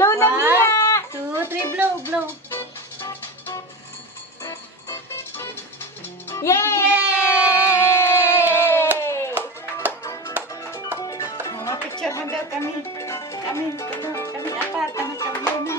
Blow na Mia! 2, 3, blow, blow. Yay! Mama, picture daw kami. Kami apat. Kami na.